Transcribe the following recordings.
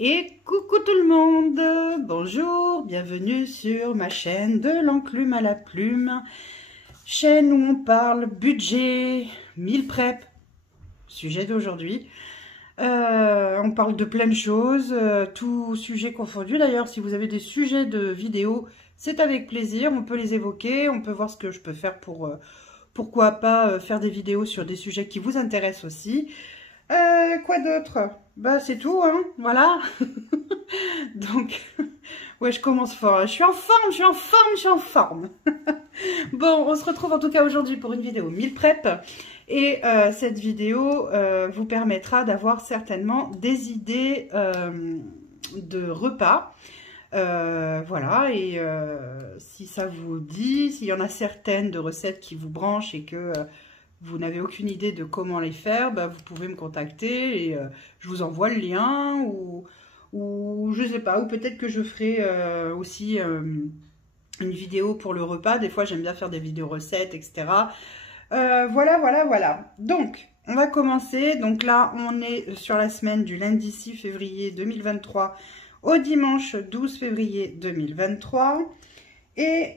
Et coucou tout le monde, bonjour, bienvenue sur ma chaîne de l'enclume à la plume, chaîne où on parle budget, meal prep, sujet d'aujourd'hui. On parle de plein de choses, tout sujet confondu. D'ailleurs, si vous avez des sujets de vidéos, c'est avec plaisir, on peut les évoquer, on peut voir ce que je peux faire pour, pourquoi pas faire des vidéos sur des sujets qui vous intéressent aussi. Quoi d'autre? Bah c'est tout, hein, voilà. Donc, ouais, je commence fort. Je suis en forme, je suis en forme, je suis en forme. Bon, on se retrouve en tout cas aujourd'hui pour une vidéo meal prep. Et cette vidéo vous permettra d'avoir certainement des idées de repas. Voilà, et si ça vous dit, s'il y en a certaines de recettes qui vous branchent et que vous n'avez aucune idée de comment les faire, bah, vous pouvez me contacter et je vous envoie le lien ou je sais pas, ou peut-être que je ferai aussi une vidéo pour le repas. Des fois, j'aime bien faire des vidéos recettes, etc. Voilà. Donc, on va commencer. Donc là, on est sur la semaine du lundi 6 février 2023 au dimanche 12 février 2023. Et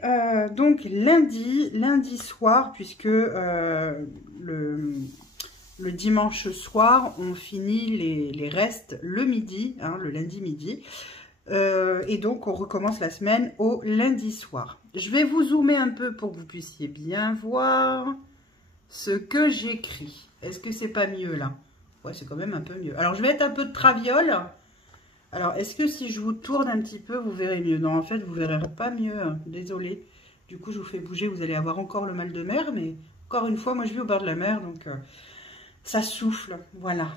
donc lundi soir, puisque le dimanche soir, on finit les restes le midi, hein, le lundi midi. Et donc, on recommence la semaine au lundi soir. Je vais vous zoomer un peu pour que vous puissiez bien voir ce que j'écris. Est-ce que c'est pas mieux là? Ouais, c'est quand même un peu mieux. Alors, je vais mettre un peu de traviole. Alors, est-ce que si je vous tourne un petit peu, vous verrez mieux? Non, en fait, vous verrez pas mieux. Désolée. Du coup, je vous fais bouger. Vous allez avoir encore le mal de mer. Mais encore une fois, moi, je vis au bord de la mer. Donc, ça souffle. Voilà.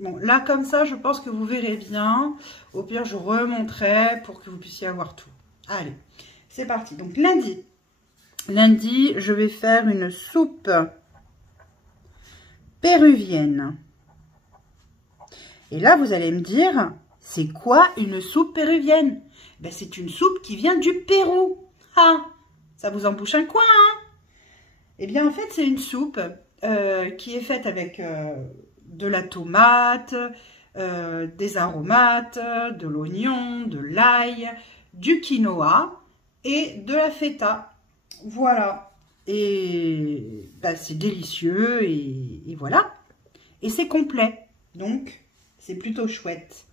Bon, là, comme ça, je pense que vous verrez bien. Au pire, je remonterai pour que vous puissiez avoir tout. Allez, c'est parti. Donc, lundi, je vais faire une soupe péruvienne. Et là, vous allez me dire... C'est quoi une soupe péruvienne? Ben, c'est une soupe qui vient du Pérou. Ah, ça vous embouche un coin, hein? Eh bien, en fait, c'est une soupe qui est faite avec de la tomate, des aromates, de l'oignon, de l'ail, du quinoa et de la feta. Voilà. Et ben, c'est délicieux et voilà. Et c'est complet. Donc, c'est plutôt chouette.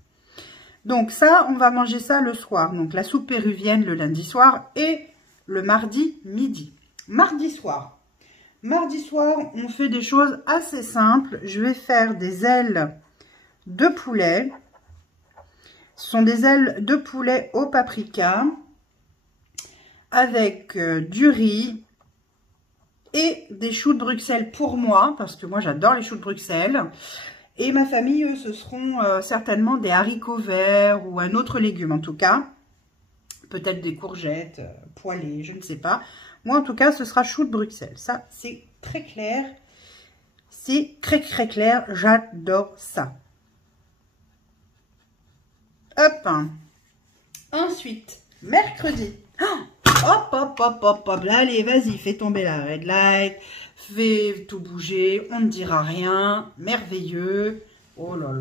Donc ça, on va manger ça le soir. Donc la soupe péruvienne le lundi soir et le mardi midi. Mardi soir, on fait des choses assez simples. Je vais faire des ailes de poulet. Ce sont des ailes de poulet au paprika avec du riz et des choux de Bruxelles pour moi, parce que moi j'adore les choux de Bruxelles. Et ma famille, eux, ce seront certainement des haricots verts ou un autre légume en tout cas. Peut-être des courgettes poêlées, je ne sais pas. Moi, en tout cas, ce sera choux de Bruxelles. Ça, c'est très clair. C'est très clair. J'adore ça. Hop. Ensuite, mercredi. Hop. Allez, vas-y, fais tomber la red light. Fais tout bouger, on ne dira rien, merveilleux. Oh là.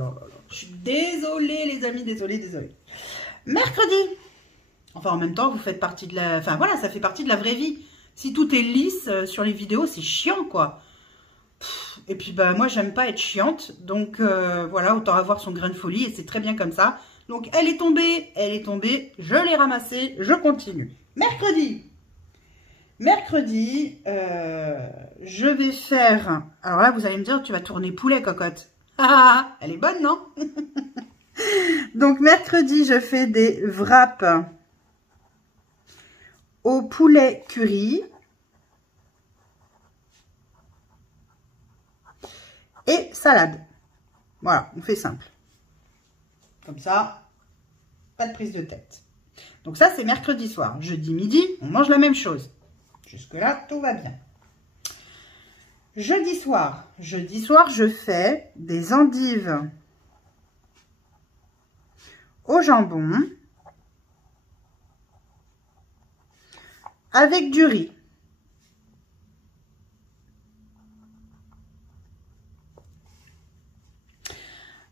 Je suis désolée les amis, désolée. Mercredi. Enfin, en même temps, vous faites partie de la... Enfin, voilà, ça fait partie de la vraie vie. Si tout est lisse sur les vidéos, c'est chiant, quoi. Et puis, bah, moi, j'aime pas être chiante. Donc, voilà, autant avoir son grain de folie. Et c'est très bien comme ça. Donc, elle est tombée. Je l'ai ramassée. Je continue. Mercredi, je vais faire... Alors là, vous allez me dire, tu vas tourner poulet, cocotte. Ah, elle est bonne, non? Donc, mercredi, je fais des wraps au poulet curry. Et salade. Voilà, on fait simple. Comme ça, pas de prise de tête. Donc ça, c'est mercredi soir. Jeudi midi, on mange la même chose. Jusque-là, tout va bien. Jeudi soir, je fais des endives au jambon avec du riz.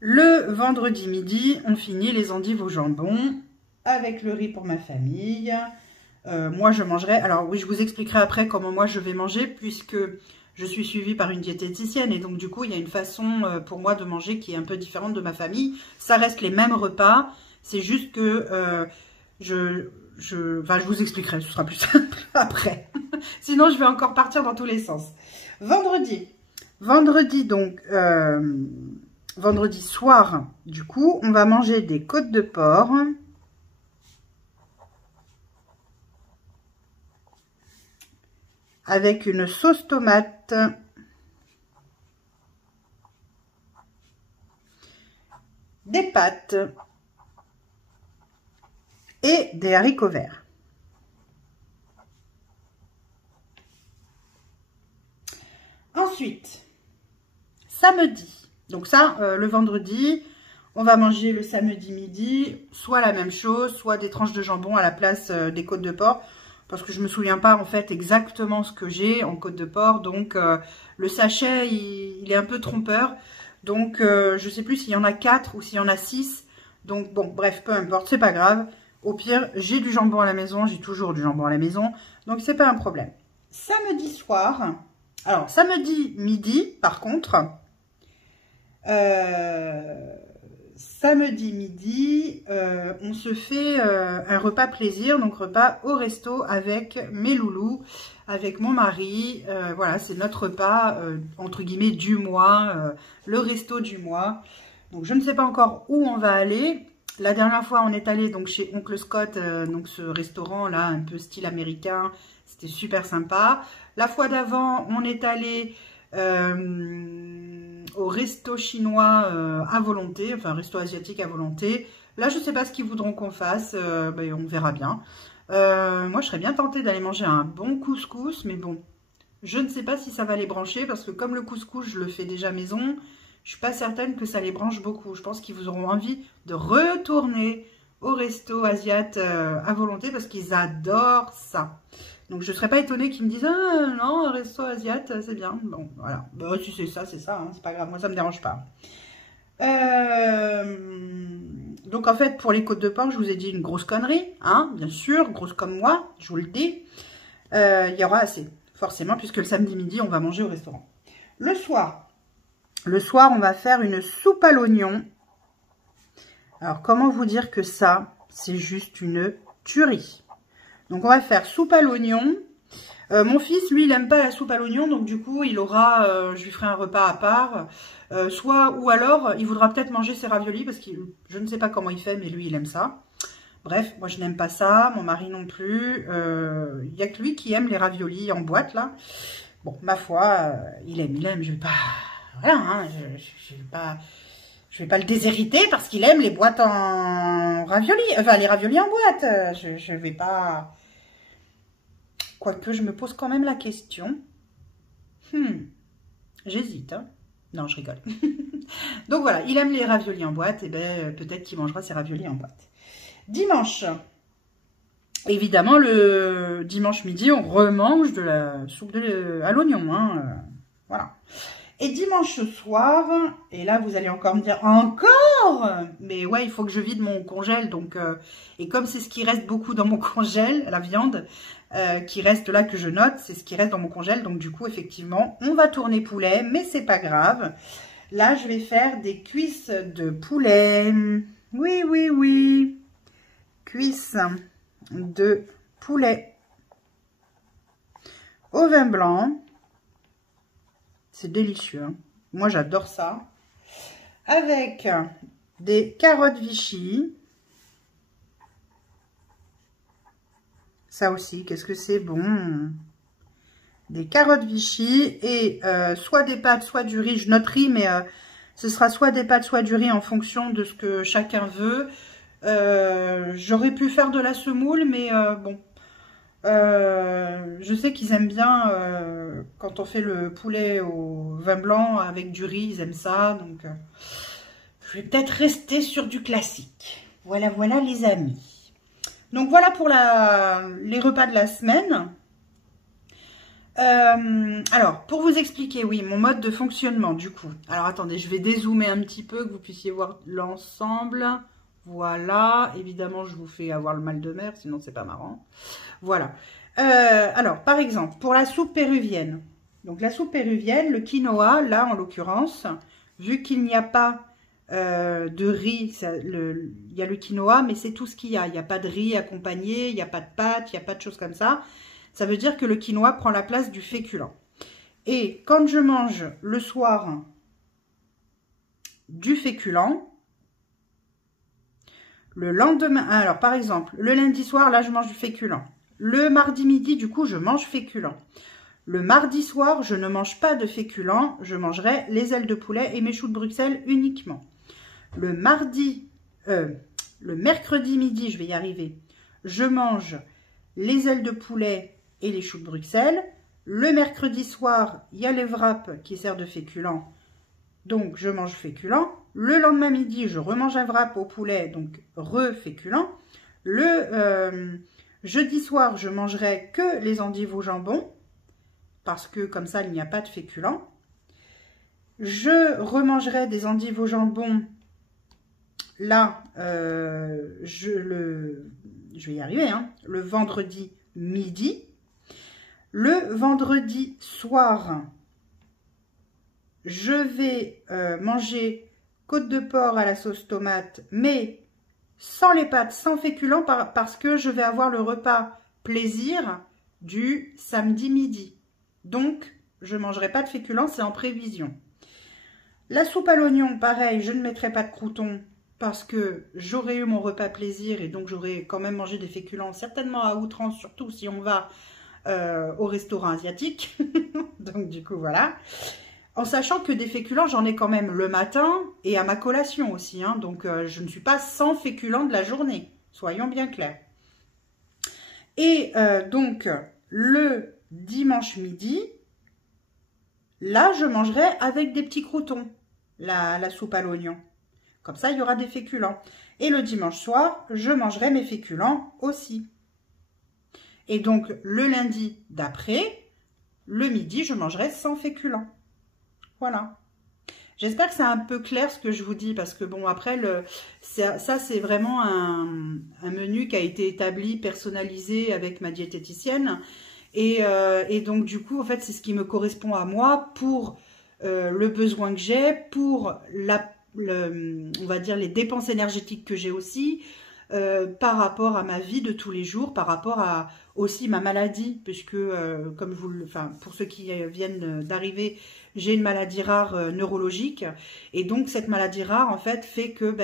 Le vendredi midi, on finit les endives au jambon avec le riz pour ma famille. Moi, je mangerai... Alors oui, je vous expliquerai après comment moi je vais manger puisque je suis suivie par une diététicienne. Et donc, du coup, il y a une façon pour moi de manger qui est un peu différente de ma famille. Ça reste les mêmes repas. C'est juste que je vous expliquerai. Ce sera plus simple après. Sinon, je vais encore partir dans tous les sens. Vendredi. Vendredi, donc... vendredi soir, du coup, on va manger des côtes de porc. Avec une sauce tomate. Des pâtes. Et des haricots verts. Ensuite, samedi. Donc ça, le vendredi, on va manger le samedi midi, soit la même chose, soit des tranches de jambon à la place des côtes de porc. Parce que je me souviens pas en fait exactement ce que j'ai en côte de porc. Donc le sachet, il est un peu trompeur. Donc je sais plus s'il y en a 4 ou s'il y en a 6. Donc bon, bref, peu importe, c'est pas grave. Au pire, j'ai du jambon à la maison, j'ai toujours du jambon à la maison. Donc c'est pas un problème. Samedi soir, alors samedi midi par contre... samedi midi, on se fait un repas plaisir, donc repas au resto avec mes loulous, avec mon mari. Voilà, c'est notre repas, entre guillemets, du mois, le resto du mois. Donc, je ne sais pas encore où on va aller. La dernière fois, on est allé donc chez Oncle Scott, donc ce restaurant-là, un peu style américain. C'était super sympa. La fois d'avant, on est allé... au resto chinois à volonté, enfin resto asiatique à volonté. Là, je ne sais pas ce qu'ils voudront qu'on fasse, on verra bien. Moi, je serais bien tentée d'aller manger un bon couscous, mais bon, je ne sais pas si ça va les brancher, parce que comme le couscous, je le fais déjà maison, je suis pas certaine que ça les branche beaucoup. Je pense qu'ils vous auront envie de retourner au resto asiat à volonté, parce qu'ils adorent ça. Donc, je ne serais pas étonnée qu'ils me disent « Ah, non, un resto asiat, c'est bien. » Bon, voilà. Bah, si c'est ça, hein, c'est pas grave. Moi, ça me dérange pas. Donc, en fait, pour les côtes de porc, je vous ai dit une grosse connerie. Hein, bien sûr, grosse comme moi, je vous le dis. Il y aura assez, forcément, puisque le samedi midi, on va manger au restaurant. Le soir, on va faire une soupe à l'oignon. Alors, comment vous dire que ça, c'est juste une tuerie. Donc, on va faire soupe à l'oignon. Mon fils, lui, il n'aime pas la soupe à l'oignon. Donc, du coup, il aura... je lui ferai un repas à part. Ou alors, il voudra peut-être manger ses raviolis. Parce que je ne sais pas comment il fait, mais lui, il aime ça. Bref, moi, je n'aime pas ça. Mon mari non plus. Il n'y a que lui qui aime les raviolis en boîte, là. Bon, ma foi, il aime. Je vais pas... Voilà, hein, je vais pas le déshériter parce qu'il aime les boîtes en raviolis. Enfin, les raviolis en boîte. Je vais pas... Quoique, je me pose quand même la question. J'hésite. Hein. Non, je rigole. Donc voilà, il aime les raviolis en boîte. Et ben peut-être qu'il mangera ses raviolis en boîte. Dimanche. Évidemment, le dimanche midi, on remange de la soupe à l'oignon. Hein. Voilà. Et dimanche soir, et là vous allez encore me dire, encore? Mais ouais, il faut que je vide mon congèle, donc, et comme c'est ce qui reste beaucoup dans mon congèle, la viande, qui reste là que je note, c'est ce qui reste dans mon congèle, donc du coup, effectivement, on va tourner poulet, mais c'est pas grave. Là, je vais faire des cuisses de poulet. Oui, oui, oui. Cuisses de poulet au vin blanc. C'est délicieux. Hein. Moi, j'adore ça. Avec des carottes Vichy. Ça aussi, qu'est-ce que c'est bon. Des carottes Vichy et soit des pâtes, soit du riz. Je note riz, mais ce sera soit des pâtes, soit du riz en fonction de ce que chacun veut. J'aurais pu faire de la semoule, mais bon. Je sais qu'ils aiment bien quand on fait le poulet au vin blanc avec du riz, ils aiment ça. Donc, je vais peut-être rester sur du classique. Voilà, voilà les amis. Donc, voilà pour les repas de la semaine. Alors, pour vous expliquer, oui, mon mode de fonctionnement, du coup. Alors, attendez, je vais dézoomer un petit peu, que vous puissiez voir l'ensemble. Voilà. Évidemment, je vous fais avoir le mal de mer, sinon c'est pas marrant. Voilà. Alors, par exemple, pour la soupe péruvienne. Donc, la soupe péruvienne, le quinoa, là, en l'occurrence, vu qu'il n'y a pas de riz, il y a le quinoa, mais c'est tout ce qu'il y a. Il n'y a pas de riz accompagné, il n'y a pas de pâtes, il n'y a pas de choses comme ça. Ça veut dire que le quinoa prend la place du féculent. Et quand je mange le soir du féculent, le lendemain, alors par exemple, le lundi soir, là je mange du féculent. Le mardi midi, du coup, je mange féculent. Le mardi soir, je ne mange pas de féculent, je mangerai les ailes de poulet et mes choux de Bruxelles uniquement. Le mercredi midi, je vais y arriver, je mange les ailes de poulet et les choux de Bruxelles. Le mercredi soir, il y a les wraps qui servent de féculent, donc je mange féculent. Le lendemain midi, je remange un wrap au poulet, donc re-féculent. Le jeudi soir, je mangerai que les endives au jambon, parce que comme ça, il n'y a pas de féculent. Je remangerai des endives au jambon, là, je vais y arriver, hein, le vendredi midi. Le vendredi soir, je vais manger côte de porc à la sauce tomate, mais sans les pâtes, sans féculents, parce que je vais avoir le repas plaisir du samedi midi. Donc, je ne mangerai pas de féculents, c'est en prévision. La soupe à l'oignon, pareil, je ne mettrai pas de croûtons parce que j'aurai eu mon repas plaisir et donc j'aurai quand même mangé des féculents, certainement à outrance, surtout si on va au restaurant asiatique. Donc du coup, voilà. En sachant que des féculents, j'en ai quand même le matin et à ma collation aussi. Hein, donc je ne suis pas sans féculents de la journée, soyons bien clairs. Et donc, le dimanche midi, là, je mangerai avec des petits croûtons, la soupe à l'oignon. Comme ça, il y aura des féculents. Et le dimanche soir, je mangerai mes féculents aussi. Et donc, le lundi d'après, le midi, je mangerai sans féculents. Voilà. J'espère que c'est un peu clair ce que je vous dis, parce que bon, après, ça c'est vraiment un menu qui a été établi, personnalisé avec ma diététicienne. Et donc, du coup, en fait, c'est ce qui me correspond à moi pour le besoin que j'ai, pour on va dire les dépenses énergétiques que j'ai aussi, par rapport à ma vie de tous les jours, par rapport à aussi ma maladie, puisque comme pour ceux qui viennent d'arriver, j'ai une maladie rare neurologique, et donc cette maladie rare en fait fait que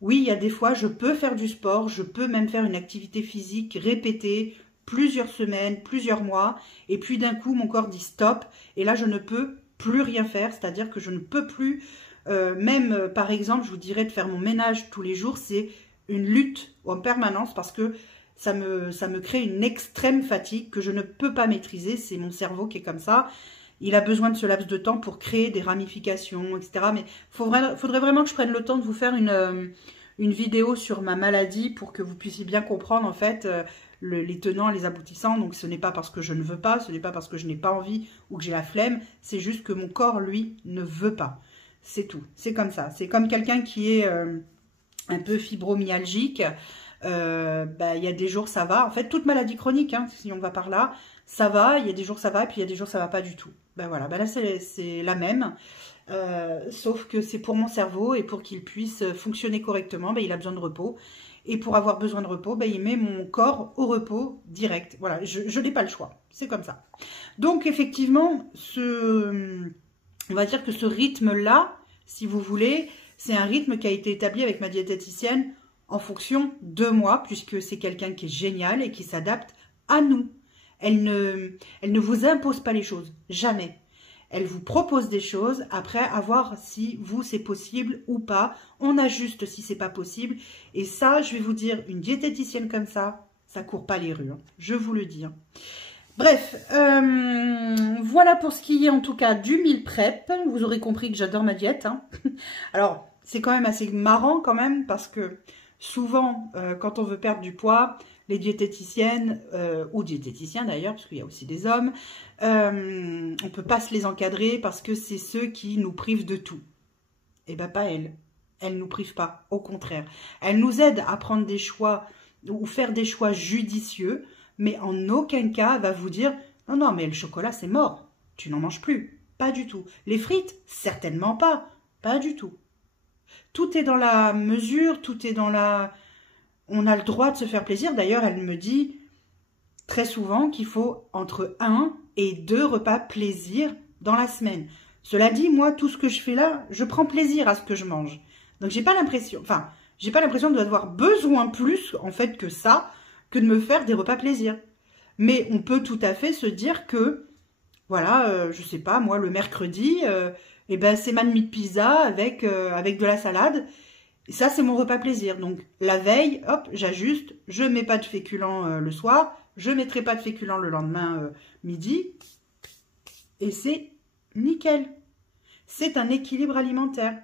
oui, il y a des fois je peux faire du sport, je peux même faire une activité physique répétée plusieurs semaines, plusieurs mois, et puis d'un coup mon corps dit stop, et là je ne peux plus rien faire, c'est-à-dire que je ne peux plus, même par exemple je vous dirais de faire mon ménage tous les jours, c'est une lutte en permanence parce que ça me crée une extrême fatigue que je ne peux pas maîtriser. C'est mon cerveau qui est comme ça. Il a besoin de ce laps de temps pour créer des ramifications, etc. Mais faudrait vraiment que je prenne le temps de vous faire une vidéo sur ma maladie pour que vous puissiez bien comprendre en fait les tenants, les aboutissants. Donc ce n'est pas parce que je ne veux pas, ce n'est pas parce que je n'ai pas envie ou que j'ai la flemme. C'est juste que mon corps, lui, ne veut pas. C'est tout. C'est comme ça. C'est comme quelqu'un qui est un peu fibromyalgique. Il y a des jours ça va, en fait toute maladie chronique, hein, si on va par là, ça va, il y a des jours ça va, et puis il y a des jours ça va pas du tout. Voilà, là c'est la même, sauf que c'est pour mon cerveau, et pour qu'il puisse fonctionner correctement, il a besoin de repos, et pour avoir besoin de repos, il met mon corps au repos direct. Voilà, je n'ai pas le choix, c'est comme ça. Donc effectivement, on va dire que ce rythme-là, si vous voulez, c'est un rythme qui a été établi avec ma diététicienne en fonction de moi, puisque c'est quelqu'un qui est génial et qui s'adapte à nous. Elle ne vous impose pas les choses, jamais. Elle vous propose des choses, après à voir si vous c'est possible ou pas. On ajuste si c'est pas possible. Et ça, je vais vous dire, une diététicienne comme ça court pas les rues, hein, je vous le dis. Hein. Bref, voilà pour ce qui est en tout cas du meal prep. Vous aurez compris que j'adore ma diète. Hein. Alors, c'est quand même assez marrant quand même, parce que souvent, quand on veut perdre du poids, les diététiciennes, ou diététiciens d'ailleurs, parce qu'il y a aussi des hommes, on ne peut pas se les encadrer parce que c'est ceux qui nous privent de tout. Eh bien, pas elles. Elles ne nous privent pas, au contraire. Elles nous aident à prendre des choix ou faire des choix judicieux, mais en aucun cas elle va vous dire « Non, non, mais le chocolat, c'est mort. Tu n'en manges plus. » Pas du tout. Les frites, certainement pas. Pas du tout. Tout est dans la mesure, tout est dans la... On a le droit de se faire plaisir. D'ailleurs, elle me dit très souvent qu'il faut entre 1 et 2 repas plaisir dans la semaine. Cela dit, moi, tout ce que je fais là, je prends plaisir à ce que je mange. Donc, j'ai pas l'impression... Enfin, j'ai pas l'impression d'avoir besoin plus, en fait, que ça, que de me faire des repas plaisir. Mais on peut tout à fait se dire que, voilà, je sais pas, moi, le mercredi, eh ben, c'est ma demi de pizza avec de la salade. Et ça, c'est mon repas plaisir. Donc, la veille, hop, j'ajuste. Je mets pas de féculents le soir. Je mettrai pas de féculents le lendemain midi. Et c'est nickel. C'est un équilibre alimentaire.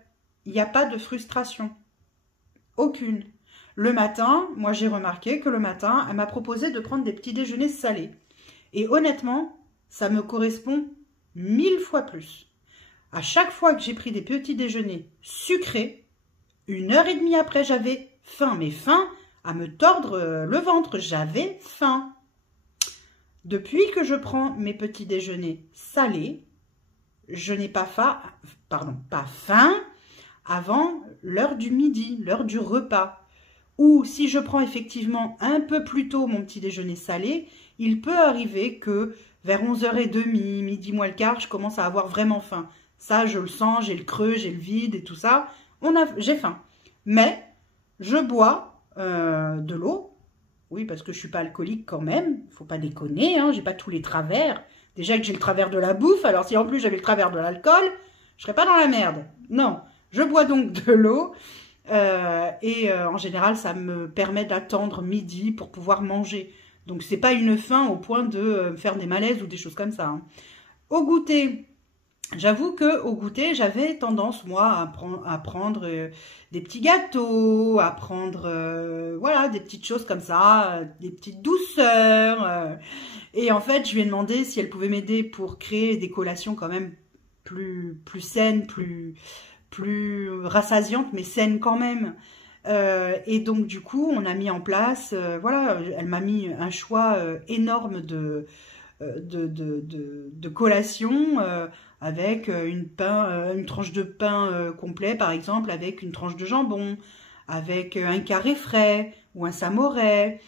Il n'y a pas de frustration. Aucune. Le matin, moi j'ai remarqué que le matin, elle m'a proposé de prendre des petits déjeuners salés. Et honnêtement, ça me correspond 1000 fois plus. À chaque fois que j'ai pris des petits déjeuners sucrés, 1h30 après, j'avais faim. Mais faim à me tordre le ventre. J'avais faim. Depuis que je prends mes petits déjeuners salés, je n'ai pas faim, pas faim avant l'heure du midi, l'heure du repas. Ou si je prends effectivement un peu plus tôt mon petit déjeuner salé, il peut arriver que vers 11h30, midi moins le quart, je commence à avoir vraiment faim. Ça, je le sens, j'ai le creux, j'ai le vide et tout ça. J'ai faim. Mais je bois de l'eau. Oui, parce que je ne suis pas alcoolique quand même. Il ne faut pas déconner, hein, je n'ai pas tous les travers. Déjà que j'ai le travers de la bouffe, alors si en plus j'avais le travers de l'alcool, je ne serais pas dans la merde. Non, je bois donc de l'eau. En général, ça me permet d'attendre midi pour pouvoir manger. Donc, c'est pas une faim au point de me faire des malaises ou des choses comme ça. Hein. Au goûter, j'avoue qu'au goûter, j'avais tendance, moi, à prendre des petits gâteaux, à prendre, voilà, des petites choses comme ça, des petites douceurs. Et en fait, je lui ai demandé si elle pouvait m'aider pour créer des collations quand même plus saines, plus rassasiante, mais saine quand même. Et donc, du coup, on a mis en place, voilà, elle m'a mis un choix énorme de collation avec une tranche de pain complet, par exemple, avec une tranche de jambon, avec un carré frais ou un samouraï.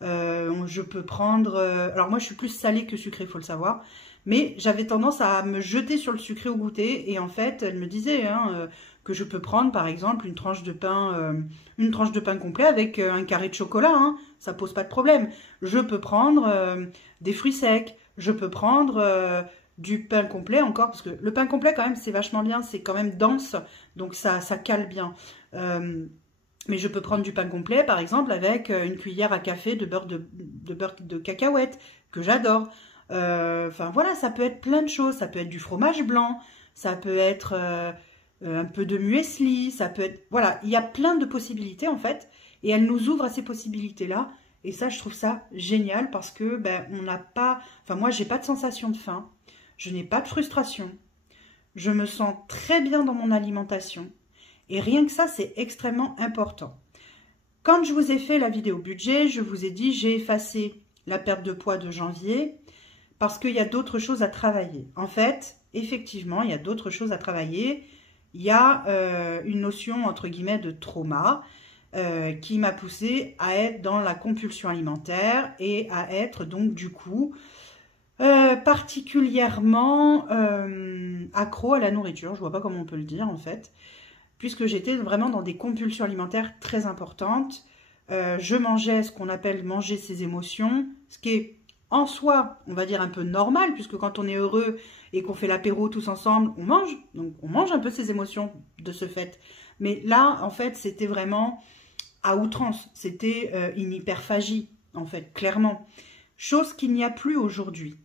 Je peux prendre... alors, moi, je suis plus salée que sucrée, il faut le savoir. Mais j'avais tendance à me jeter sur le sucré au goûter. Et en fait, elle me disait que je peux prendre, par exemple, une tranche de pain complet avec un carré de chocolat. Hein, ça pose pas de problème. Je peux prendre des fruits secs. Je peux prendre du pain complet encore. Parce que le pain complet, quand même, c'est vachement bien. C'est quand même dense. Donc, ça cale bien. Mais je peux prendre du pain complet, par exemple, avec une cuillère à café de beurre de cacahuète, que j'adore. Enfin voilà, ça peut être plein de choses, ça peut être du fromage blanc, ça peut être un peu de muesli, ça peut être... Voilà, il y a plein de possibilités en fait, et elle nous ouvre à ces possibilités-là, et ça je trouve ça génial parce que ben, on n'a pas... Enfin moi j'ai pas de sensation de faim, je n'ai pas de frustration, je me sens très bien dans mon alimentation, et rien que ça c'est extrêmement important. Quand je vous ai fait la vidéo budget, je vous ai dit j'ai effacé la perte de poids de janvier, parce qu'il y a d'autres choses à travailler. En fait, effectivement, il y a d'autres choses à travailler. Il y a une notion, entre guillemets, de trauma qui m'a poussée à être dans la compulsion alimentaire et à être donc, du coup, particulièrement accro à la nourriture. Je ne vois pas comment on peut le dire, en fait, puisque j'étais vraiment dans des compulsions alimentaires très importantes. Je mangeais ce qu'on appelle manger ses émotions, ce qui est en soi, on va dire un peu normal, puisque quand on est heureux et qu'on fait l'apéro tous ensemble, on mange. Donc, on mange un peu ses émotions de ce fait. Mais là, en fait, c'était vraiment à outrance. C'était une hyperphagie, en fait, clairement. Chose qu'il n'y a plus aujourd'hui.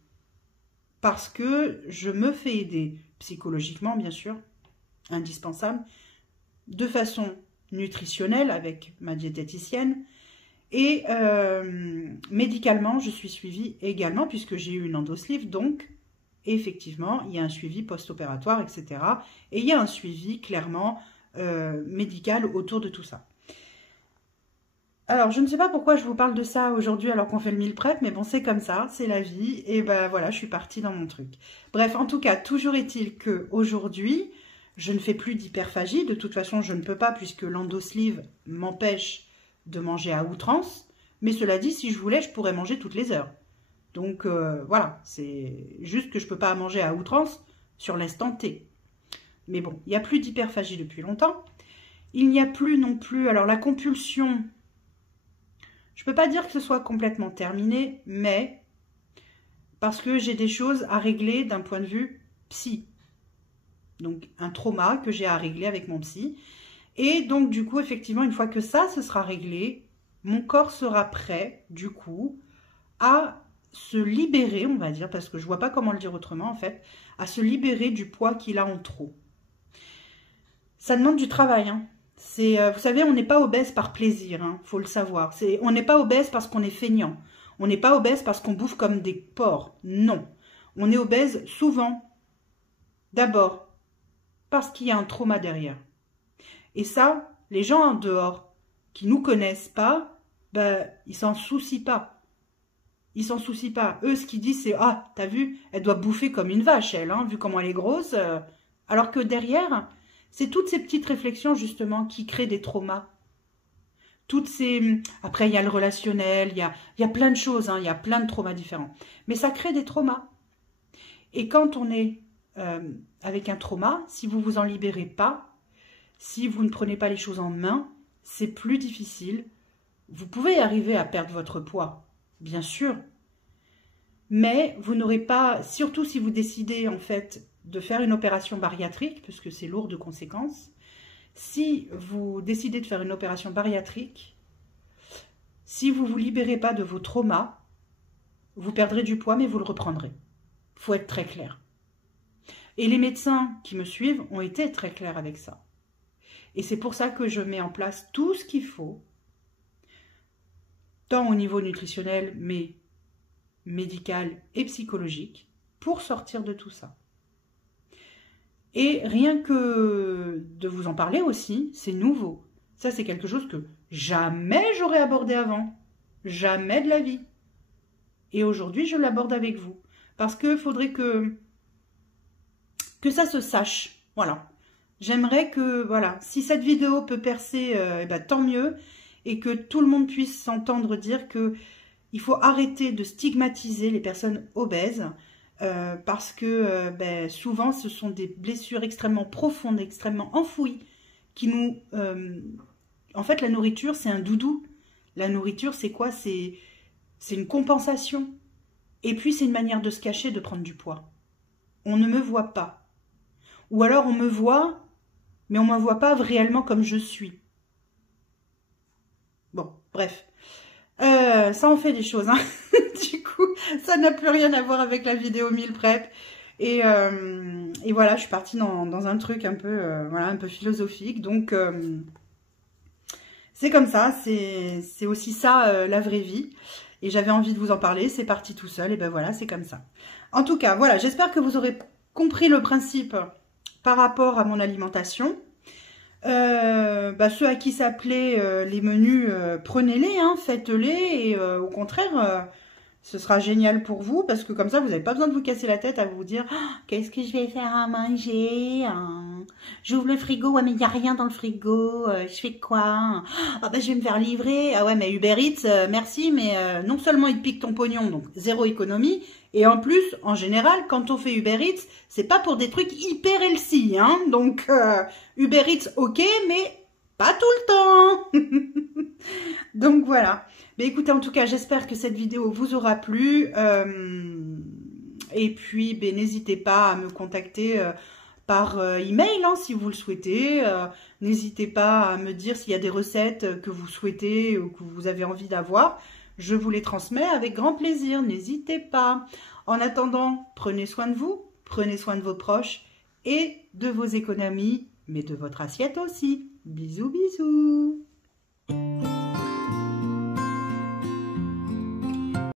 Parce que je me fais aider psychologiquement, bien sûr, indispensable, de façon nutritionnelle avec ma diététicienne, Et médicalement, je suis suivie également, puisque j'ai eu une endosleeve, donc effectivement, il y a un suivi post-opératoire, etc. Et il y a un suivi clairement médical autour de tout ça. Alors, je ne sais pas pourquoi je vous parle de ça aujourd'hui alors qu'on fait le meal prep, mais bon, c'est comme ça, c'est la vie, et ben voilà, je suis partie dans mon truc. Bref, en tout cas, toujours est-il qu'aujourd'hui, je ne fais plus d'hyperphagie, de toute façon, je ne peux pas puisque l'endosleeve m'empêche de manger à outrance, mais cela dit, si je voulais, je pourrais manger toutes les heures. Donc voilà, c'est juste que je ne peux pas manger à outrance sur l'instant T. Mais bon, il n'y a plus d'hyperphagie depuis longtemps. Il n'y a plus non plus, alors la compulsion... Je ne peux pas dire que ce soit complètement terminé, mais parce que j'ai des choses à régler d'un point de vue psy. Donc, un trauma que j'ai à régler avec mon psy. Et donc, du coup, effectivement, une fois que ça, ce sera réglé, mon corps sera prêt, du coup, à se libérer, on va dire, parce que je ne vois pas comment le dire autrement, en fait, à se libérer du poids qu'il a en trop. Ça demande du travail, hein. Vous savez, on n'est pas obèse par plaisir, hein, faut le savoir. On n'est pas obèse parce qu'on est feignant. On n'est pas obèse parce qu'on bouffe comme des porcs. Non. On est obèse souvent, d'abord, parce qu'il y a un trauma derrière. Et ça, les gens en dehors qui nous connaissent pas, ben, ils s'en soucient pas. Ils s'en soucient pas. Eux, ce qu'ils disent, c'est « Ah, t'as vu, elle doit bouffer comme une vache, elle, hein, vu comment elle est grosse. » Alors que derrière... C'est toutes ces petites réflexions, justement, qui créent des traumas. Toutes ces... Après, il y a le relationnel, il y a plein de choses, hein, il y a plein de traumas différents. Mais ça crée des traumas. Et quand on est avec un trauma, si vous ne vous en libérez pas, si vous ne prenez pas les choses en main, c'est plus difficile. Vous pouvez arriver à perdre votre poids, bien sûr. Mais vous n'aurez pas, surtout si vous décidez, en fait, de faire une opération bariatrique, puisque c'est lourd de conséquences. Si vous décidez de faire une opération bariatrique, si vous ne vous libérez pas de vos traumas, vous perdrez du poids, mais vous le reprendrez. Il faut être très clair. Et les médecins qui me suivent ont été très clairs avec ça. Et c'est pour ça que je mets en place tout ce qu'il faut, tant au niveau nutritionnel, mais médical et psychologique, pour sortir de tout ça. Et rien que de vous en parler aussi, c'est nouveau. Ça, c'est quelque chose que jamais j'aurais abordé avant. Jamais de la vie. Et aujourd'hui, je l'aborde avec vous. Parce qu'il faudrait que ça se sache. Voilà. J'aimerais que, voilà, si cette vidéo peut percer, eh ben, tant mieux. Et que tout le monde puisse s'entendre dire qu'il faut arrêter de stigmatiser les personnes obèses. Parce que ben, souvent ce sont des blessures extrêmement profondes, extrêmement enfouies qui nous... en fait la nourriture c'est un doudou. La nourriture c'est quoi? C'est une compensation. Et puis c'est une manière de se cacher, de prendre du poids. On ne me voit pas. Ou alors on me voit, mais on ne me voit pas réellement comme je suis. Bon, bref. Ça en fait des choses, hein. Du coup, ça n'a plus rien à voir avec la vidéo meal prep. Et voilà, je suis partie dans un truc un peu, voilà, un peu philosophique. Donc, c'est comme ça, c'est aussi ça, la vraie vie. Et j'avais envie de vous en parler, c'est parti tout seul. Et ben voilà, c'est comme ça. En tout cas, voilà, j'espère que vous aurez compris le principe par rapport à mon alimentation. Bah, ceux à qui ça plaît, les menus, prenez-les, hein, faites-les, et au contraire, ce sera génial pour vous, parce que comme ça, vous n'avez pas besoin de vous casser la tête à vous dire oh, « Qu'est-ce que je vais faire à manger J'ouvre le frigo, ouais mais il n'y a rien dans le frigo, je fais quoi Ah bah je vais me faire livrer, ah ouais mais Uber Eats, merci, mais non seulement il te pique ton pognon, donc zéro économie, et en plus, en général, quand on fait Uber Eats, c'est pas pour des trucs hyper healthy, hein, donc Uber Eats, ok, mais pas tout le temps. Donc voilà. Mais écoutez, en tout cas, j'espère que cette vidéo vous aura plu. Et puis, ben, n'hésitez pas à me contacter par email, hein, si vous le souhaitez. N'hésitez pas à me dire s'il y a des recettes que vous souhaitez ou que vous avez envie d'avoir. Je vous les transmets avec grand plaisir. N'hésitez pas. En attendant, prenez soin de vous, prenez soin de vos proches et de vos économies, mais de votre assiette aussi. Bisous, bisous.